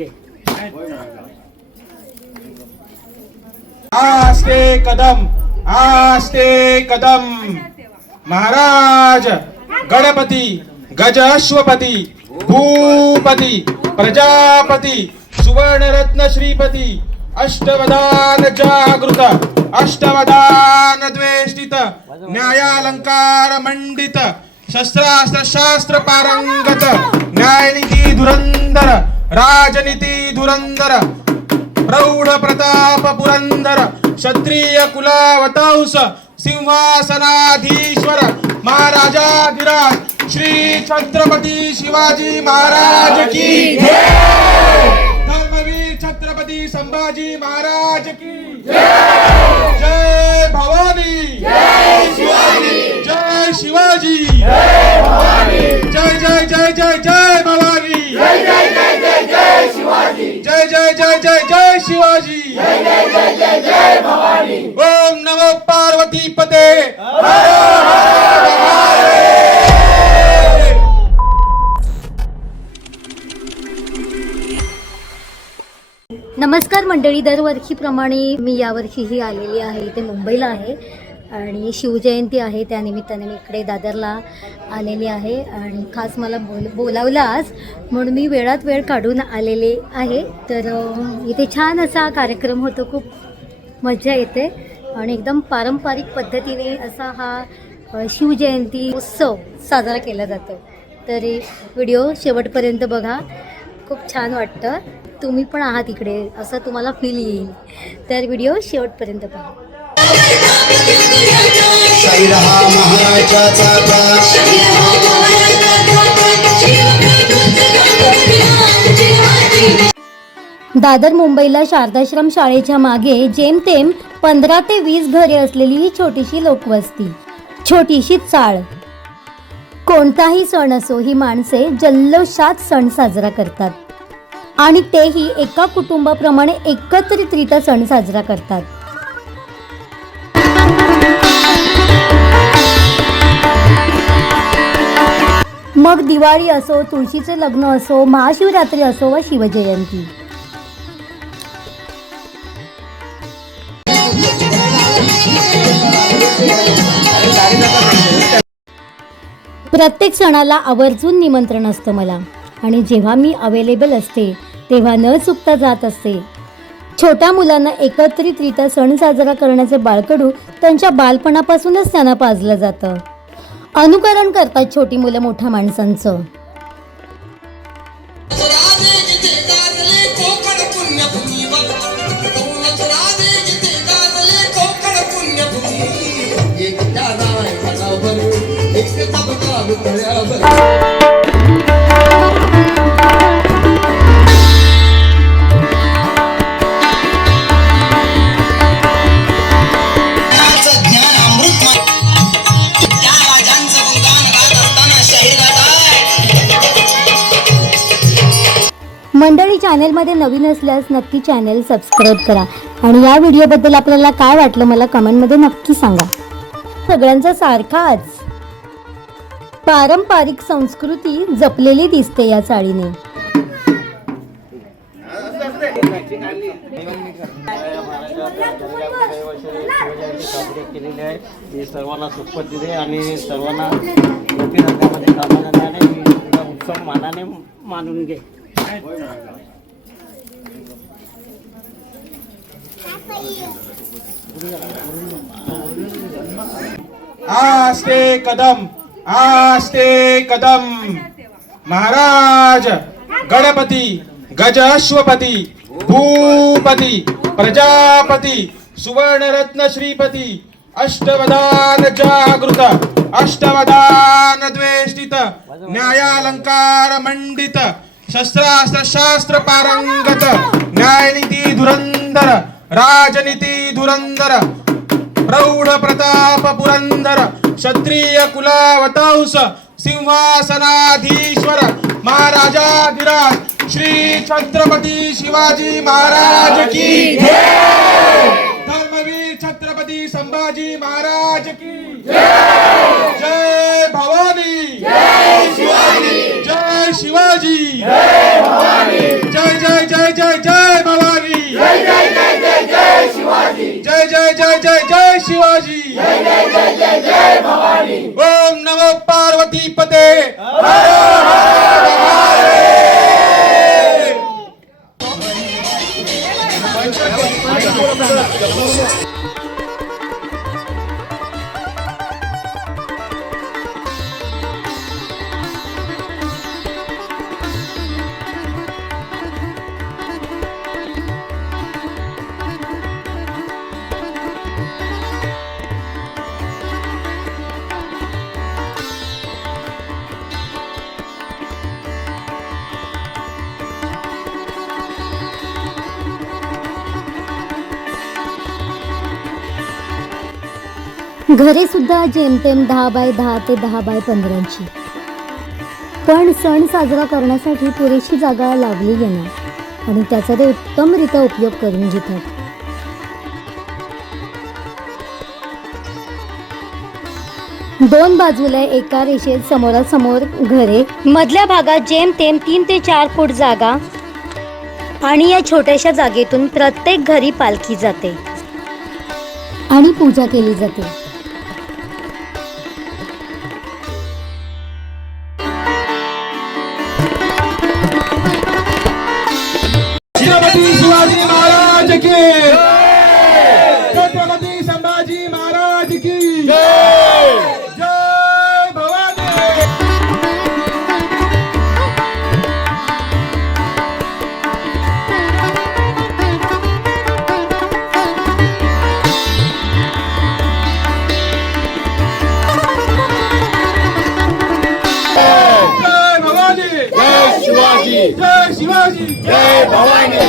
घे. आस्ते कदम आस्ते कदम. महाराज गणपती गजअश्वपती भूपती प्रजापती सुवर्णरत्न श्रीपती अष्टवदान जागृत अष्टवदान द्वेष्टित न्यायालंकार मंडित शस्त्रास्त्र शास्त्र पारंगत न्यायनीती धुरंधर राजनीती धुरंधर प्रौढ प्रताप पुरंदर क्षत्रिय कुलावतांस सिंहासनाधीश्वर महाराजाधिराज श्री छत्रपती शिवाजी महाराज की धर्मवीर छत्रपती संभाजी महाराज की जय भवानी जय शिवाजी जय शिवाजी जय जय जय जय जय भवानी जय जय जय जय जय शिवाजी जय जय जय जय जय शिवाजी जय जय जय जय जय भवानी. ओम नमो पार्वती पते हर हर महादेव. नमस्कार मंडळी, दरवर्षीप्रमाणे मी यावर्षीही आलेली आहे. इथे मुंबईला आहे आणि शिवजयंती आहे, त्यानिमित्ताने मी इकडे दादरला आलेली आहे आणि खास मला बोलावलं आज म्हणून मी वेळात वेळ काढून आलेले आहे. तर इथे छान असा कार्यक्रम होतो, खूप मजा येते आणि एकदम पारंपरिक पद्धतीने असा हा शिवजयंती उत्सव साजरा केला जातो. तर व्हिडिओ शेवटपर्यंत बघा, खूप छान वाटतं. तुम्ही पण आहात इकडे असं तुम्हाला फील येईल, तर व्हिडिओ शेवटपर्यंत पहा. दादर मुंबईला शारदाश्रम शाळेच्या मागे जेमतेम 15 ते 20 घरे असलेली ही छोटीशी लोकवस्ती, छोटीशी चाळ. कोणताही सण असो, ही माणसे जल्लोषात सण साजरा करतात आणि तेही एका कुटुंबाप्रमाणे एकत्रितरित्या सण साजरा करतात. मग दिवाळी असो, तुळशीचे लग्न असो, महाशिवरात्री असो व शिवजयंती. प्रत्येक सणाला आवर्जून निमंत्रण असतं मला आणि जेव्हा मी अवेलेबल असते तेव्हा न चुकता जात असते. छोट्या मुलांना एकत्रितरित्या सण साजरा करण्याचे बाळकडू त्यांच्या बालपणापासूनच त्यांना पाजलं जातं. अनुकरण करतात छोटी मुलं मोठ्या माणसांचं. मंडळी, चॅनेलमध्ये नवीन असल्यास नक्की चॅनेल सबस्क्राईब करा आणि या व्हिडिओबद्दल आपल्याला काय वाटलं मला कमेंटमध्ये नक्की सांगा. सगळ्यांचा सारखाच पारंपरिक संस्कृती जपलेली दिसते या चाळीने. केलेली आहे ही सर्वांना सुखपती दे आणि सर्वांना मोठी संख्यामध्ये समाधानाने उत्सव मानाने मानून घे. आस्ते कदम आस्ते कदम. महाराज गणपती गजअश्वपती भूपती प्रजापती सुवर्णरत्न श्रीपती अष्टवदान जागृत अष्टवदान द्वेष्टित न्यायालंकार मंडित शस्त्रास्त्र शास्त्र पारंगत न्यायनीती धुरंधर राजनीती धुरंधर प्रौढ प्रताप पुरंदर क्षत्रिय कुलावतांस सिंहासनाधीश्वर महाराजाधिराज श्री छत्रपती शिवाजी महाराज की धर्मवीर छत्रपती संभाजी महाराज की जय भवानी जय शिवाजी जय शिवाजी जय जय जय जय जय जय जय जय शिवाजी ओम नमो पार्वती पते घरे सुद्धा जेमतेम 10x10 ते 10x15ची. पण सण साजरा करण्यासाठी पुरेशी जागा लावली गेणार आणि त्याचा ते उत्तमरित्या उपयोग करून घेतात. दोन बाजूला एका रेषेत समोरासमोर घरे, मधल्या भागात जेमतेम 3 ते 4 फूट जागा आणि या छोट्याशा जागेतून प्रत्येक घरी पालखी जाते आणि पूजा केली जाते. छत्रपती शिवाजी महाराज की छत्रपती संभाजी महाराज की जय भवानी. जय भवानी जय शिवाजी जय शिवाजी जय भवानी.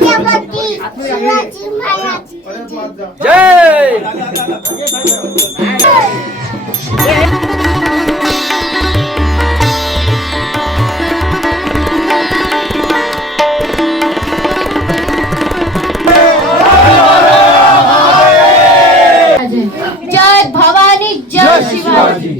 छत्रपती शिवाजी महाराज जय भवानी जय शिवाजी.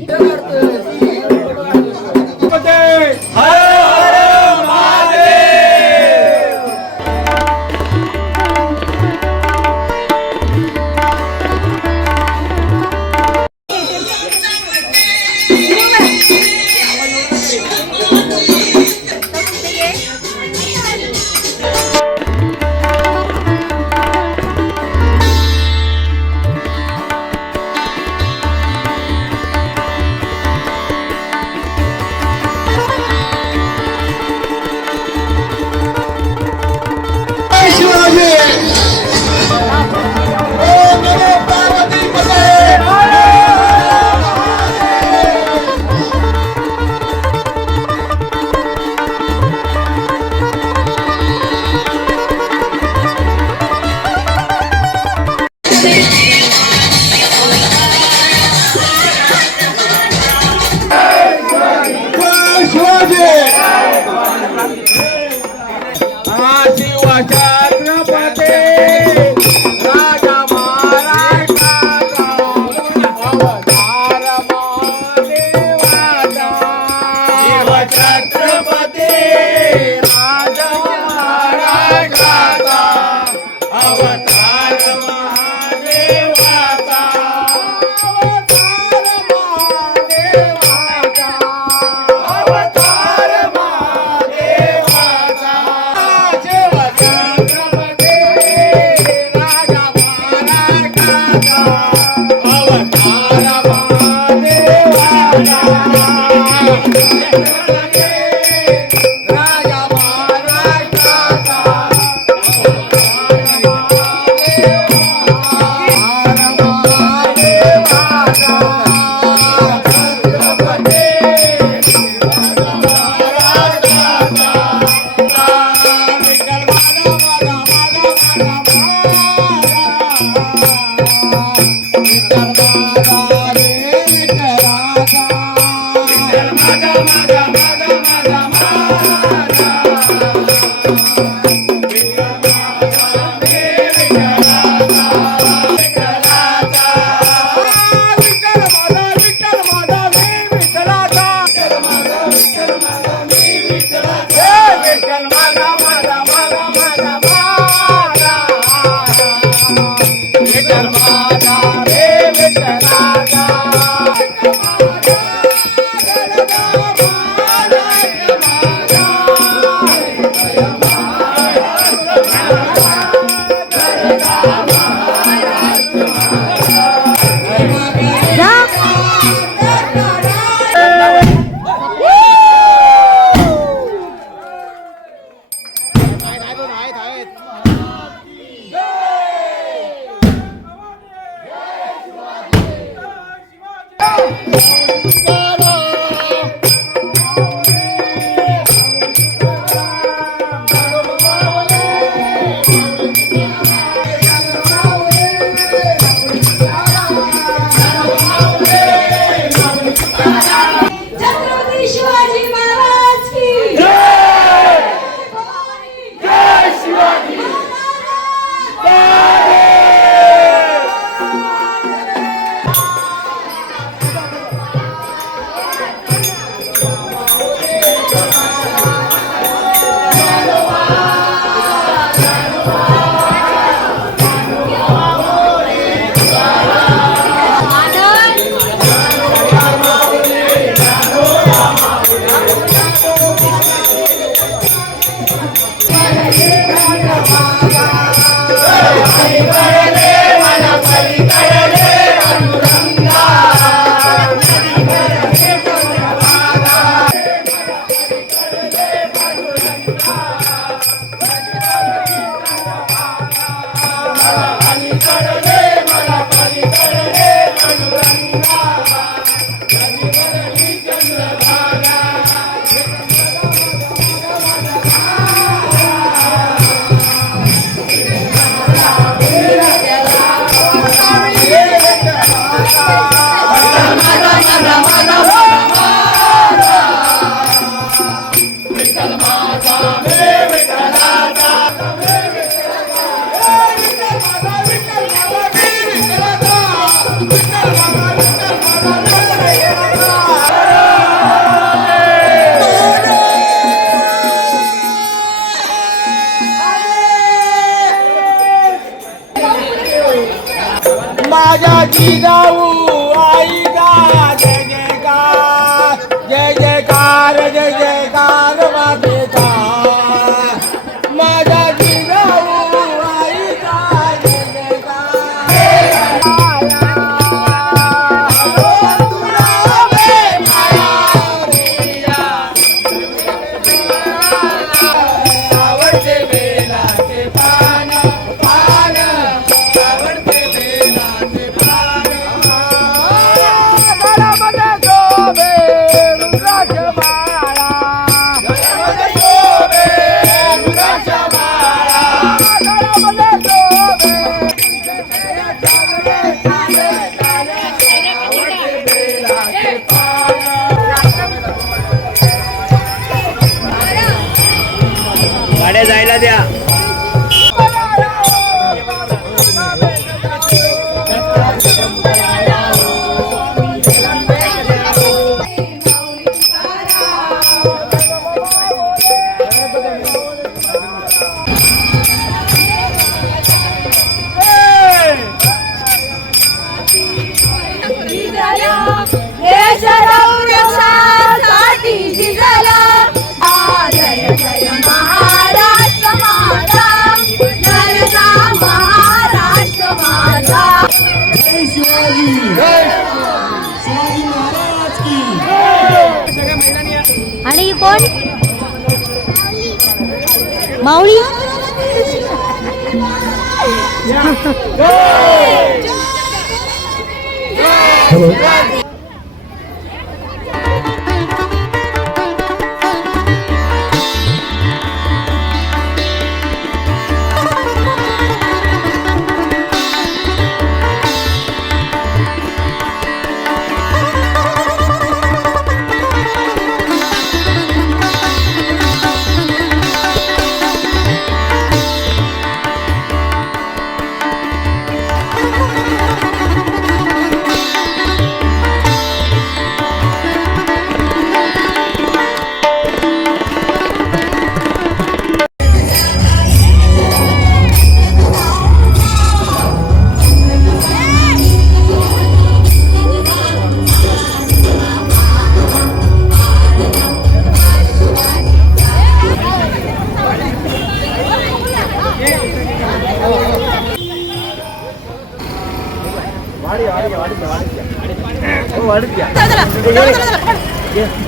विठ्ठल माझा माझा माझा माझा माझा विठ्ठल माझा रे विठ्ठलाचा छत्रपती शिवाजी महाराज की माझ्या जिजाऊ आईचा जय जयकार जय जयकार मातेचा माझ्या जिजाऊ आईचा जय जयकार आवडते बेलाचे पान पान आवडते बेलाचे पान गळ्यामध्ये शोभे रुद्राक्ष माळा गळ्यामध्ये शोभे रुद्राक्ष माळा गळ्यामध्ये शोभे आवडते बेलाचे पान गाड्या जायला द्या. देशरक्षणासाठी जिजाला जय जय महाराष्ट्र माझा जयचा महाराष्ट्र माझा जय शिवाजी शिवाजी महाराज की आणि ही कोण माऊली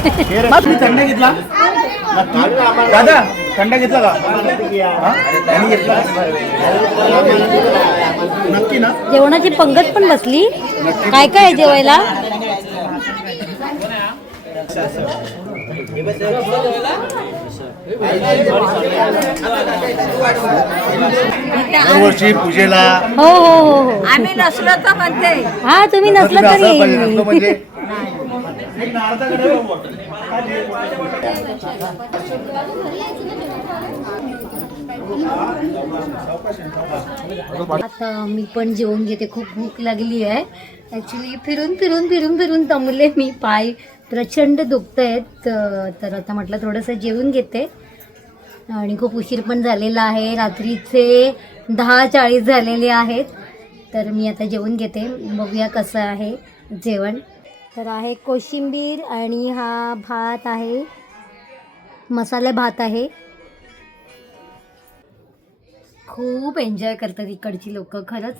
तुम्ही थंडा घेतला दादा? थंडा घेतला का? हा? त्यांनी घेतला नक्की ना? जेवणाची पंगत पण बसली. काय काय आहे जेवायला? दरवर्षी पूजेला हो हो हो हो. आम्ही नसलो तर म्हणते. हा तुम्ही नसलं तरी येईल मी. म्हणजे आता मी पण जेवून घेते. खूप भूक लागली आहे. ॲक्च्युली फिरून दमले मी. पाय प्रचंड दुखत आहेत. तर आता म्हटलं थोडंसं जेवून घेते. आणि खूप उशीर पण झालेला आहे. रात्रीचे 10:40 झालेले आहेत. तर मी आता जेवून घेते. बघूया कसं आहे जेवण. तर आहे कोशिंबीर आणि हा भात आहे, मसाले भात आहे. खूप एन्जॉय करतात इकडची लोक खरंच.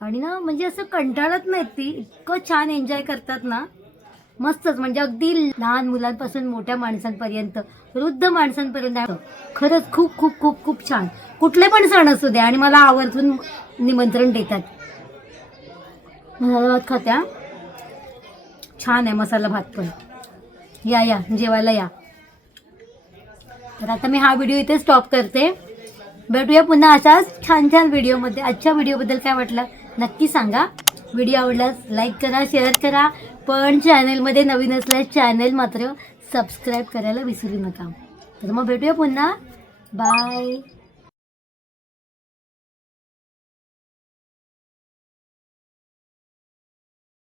आणि ना म्हणजे असं कंटाळत नाहीत ती. इतकं छान एन्जॉय करतात ना, मस्तच. म्हणजे अगदी लहान मुलांपासून मोठ्या माणसांपर्यंत, वृद्ध माणसांपर्यंत खरंच खूप खूप खूप खूप छान. कुठले पण सण असू द्या आणि मला आवर्जून निमंत्रण देतात. मसाला भात खात्या छान आहे. मसाला भात पण या या जेवायला या. तर आता मी हा व्हिडिओ इथे स्टॉप करते. भेटूया पुन्हा अशाच छान छान व्हिडिओमध्ये. आजच्या व्हिडिओबद्दल काय वाटलं नक्की सांगा. व्हिडिओ आवडल्यास लाईक करा, शेअर करा. पण चॅनलमध्ये नवीन असल्यास चॅनल मात्र सबस्क्राईब करायला विसरू नका. तर मग भेटूया पुन्हा. बाय.